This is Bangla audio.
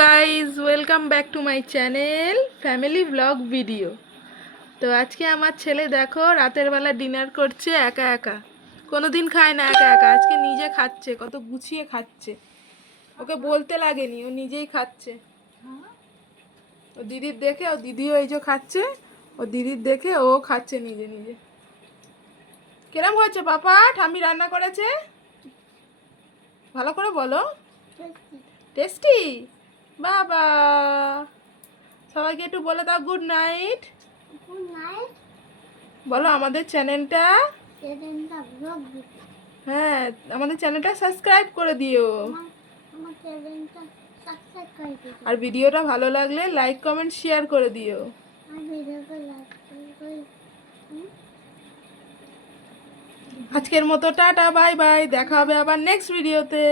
Guys welcome back to my channel family blog video. তো আজকে আমার ছেলে দেখো রাতের বেলা ডিনার করছে একা একা। কোনো দিন খায় না একা একা, আজকে নিজে খাচ্ছে, কত গুছিয়ে খাচ্ছে। ওকে বলতে লাগেনি, ও নিজেই খাচ্ছে। ও দিদির দেখে, ও দিদিও এই যে খাচ্ছে, ও দিদির দেখে ও খাচ্ছে নিজে নিজে। কিরম হয়েছে পাপা? ঠাম্মি রান্না করেছে, ভালো করে বলো। টেস্টি? বাবা, সবাইকে একটু বলে দাও গুড নাইট। বলো আমাদের চ্যানেলটা, হ্যাঁ আমাদের চ্যানেলটা সাবস্ক্রাইব করে দিও। আর ভিডিওটা ভালো লাগলে লাইক কমেন্ট শেয়ার করে দিও। আজকের মতো টাটা বাই বাই, দেখা হবে আবার নেক্সট ভিডিওতে।